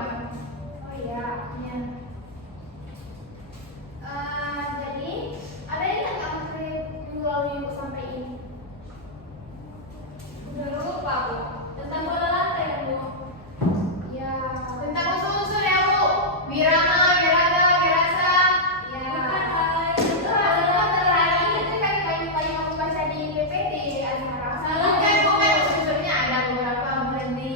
Oh iya, iya. Jadi ada yang nggak materi minggu lalu yang aku sampaikan? Udah lupa Bu. Tentang bola lantai ya Bu? Ya. Tentang unsur-unsur ya Bu. Wirama, wirada, wirasa. Ya. Itu hari itu kan paling aku baca di PPT Asmara. Bukan unsur-unsurnya ada beberapa berhenti.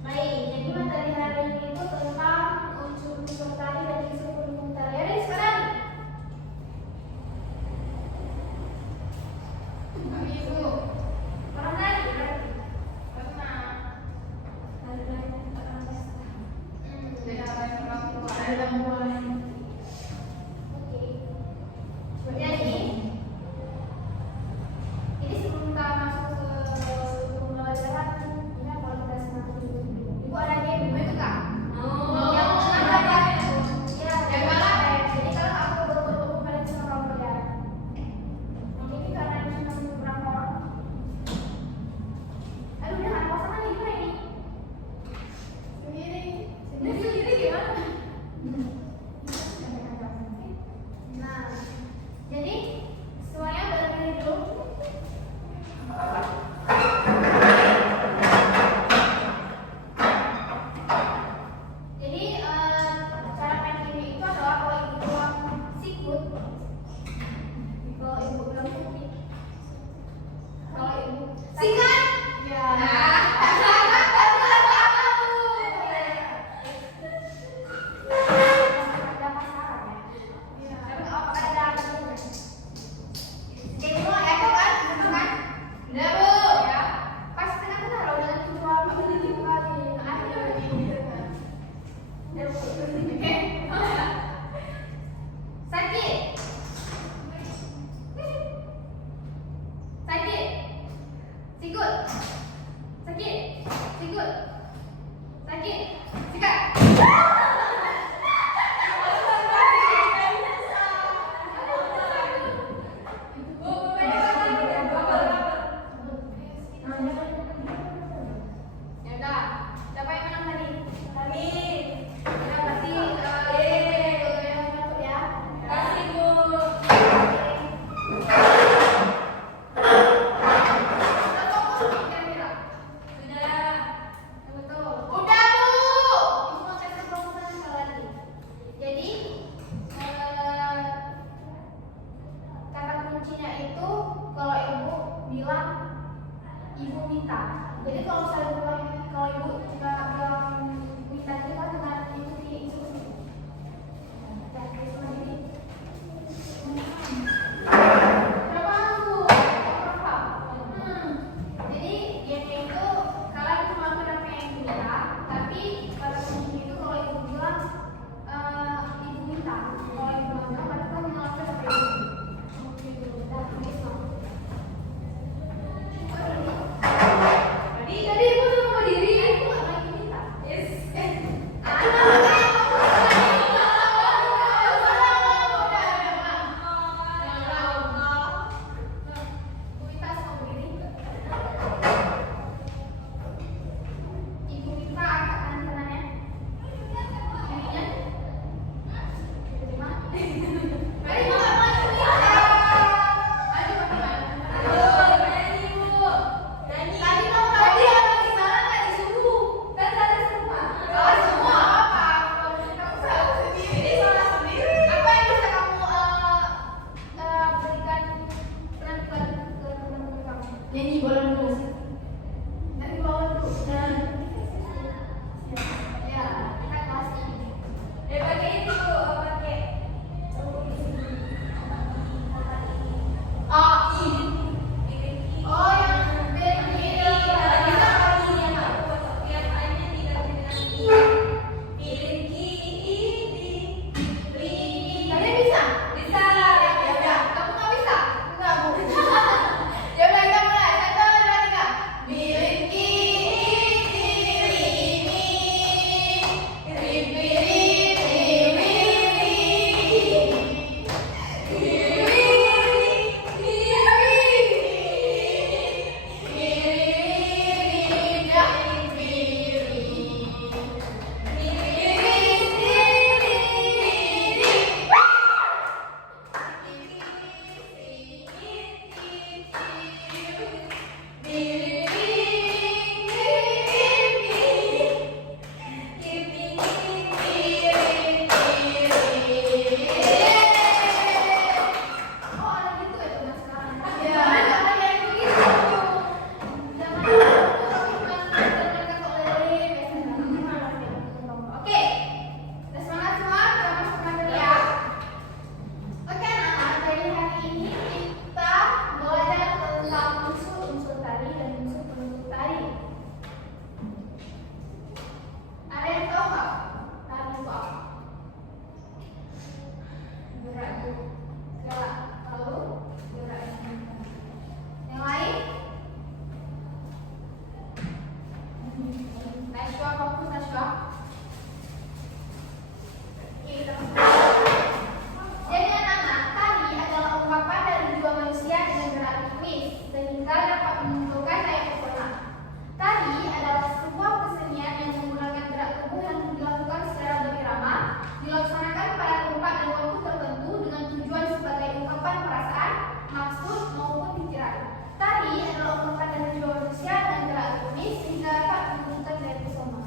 Baik, jadi materi hari ini itu tentang unsur-unsur tadi dan isu komunitas. Ya, dari sekarang. Ibu, pernah lagi berarti? Pernah. Ada mulai. Oke. Jadi sebelum kita masuk ke pembelajaran, ini kualitas materi. Ibu ada game itu Kak? Yang mana ya? Ya, yang kalah. Jadi kalau aku bertemu kalian sama kamu ya. Ini karena ini cuma beberapa orang. Aduh, udah nggak pasangan nih gimana ini? Sendiri gimana? Nah, jadi semuanya berdiri dulu. Jadi cara main ini itu adalah kalau ibu bilang sikut, kalau ibu bilang sikut, kalau ibu sikat, ya. Ada pasaran ya. Tapi apa ada apa? Jadi mau eko kan, betul kan? Udah Bu, ya. Pas tengah-tengah kalau udah dua kali, akhirnya gitu kan. Udah Bu, oke. Sakit. Sakit. Sikut. Sakit. Sikut. Sakit. Sikat. Ya udah, siapa yang menang tadi? Kami. Ya pasti yang satu ya. Kasih Bu. Udah Bu. Ibu mau kasih proposal sekali lagi. Jadi kata kuncinya itu kalau ibu bilang ibu minta. Jadi kalau saya bilang kalau ibu juga bilang minta itu kan dengan ikuti instruksi. Dan itu lagi. Berapa Bu? Berapa? Jadi game itu kalian cuma apa yang minta, tapi kata kunci itu kalau ibu bilang ibu minta. Kalau ibu bilang berarti kan ngelakuin apa ibu. Oke, udah bisa. Tadi ibu tuh mau berdiri, ibu nggak lagi minta. Yes. Najwa, fokus Najwa. Jadi anak-anak, tari adalah ungkapan dari jiwa manusia dengan gerak ritmis sehingga dapat menunjukkan daya pesona. Tari adalah sebuah kesenian yang menggunakan gerak tubuh yang dilakukan secara berirama, dilaksanakan pada tempat dan waktu tertentu dengan tujuan sebagai ungkapan perasaan, maksud maupun pikiran. Tari adalah ungkapan dari jiwa manusia dengan gerak ritmis sehingga dapat menunjukkan daya pesona.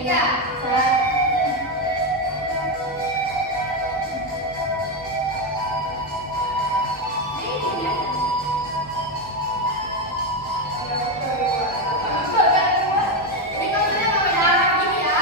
tiga. Ini maksudnya pakai darah gini ya?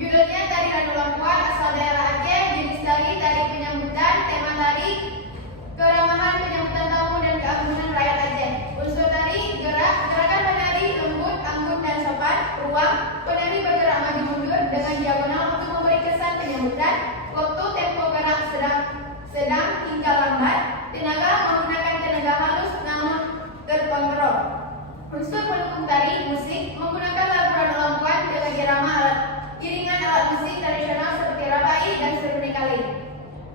Judulnya Tari Randu Lampuan, asal daerah Aceh. Jenis tari, tari penyambutan. Tema tari, keramahan penyambutan tamu dan keanggunan rakyat Aceh. Unsur tari, gerakan menari lembut, anggun dan sopan. Ruang, penari bergerak maju mundur dengan diagonal untuk memberi kesan penyambutan. Waktu, tempo gerak sedang hingga lambat. Tenaga, menggunakan tenaga halus namun terkontrol. Unsur pendukung tari, musik, menggunakan lagu Randu Lampuan dengan irama iringan alat musik tradisional seperti rapai dan seruni kali.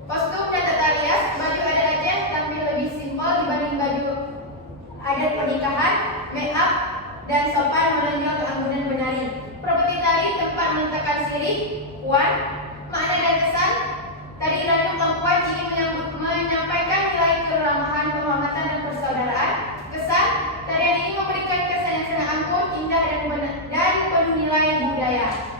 Kostum dan tata rias, baju adat Aceh tampil lebih simpel dibanding baju adat pernikahan, make up, dan sopan menonjol keanggunan penari. Properti tari, tempat meletakkan sirih, puan, makna dan kesan. Tari Randu Lampuan ingin menyampaikan nilai keramahan, penghormatan, dan persaudaraan. Kesan, tarian ini memberikan kesan yang sangat anggun, indah, dan penuh nilai budaya.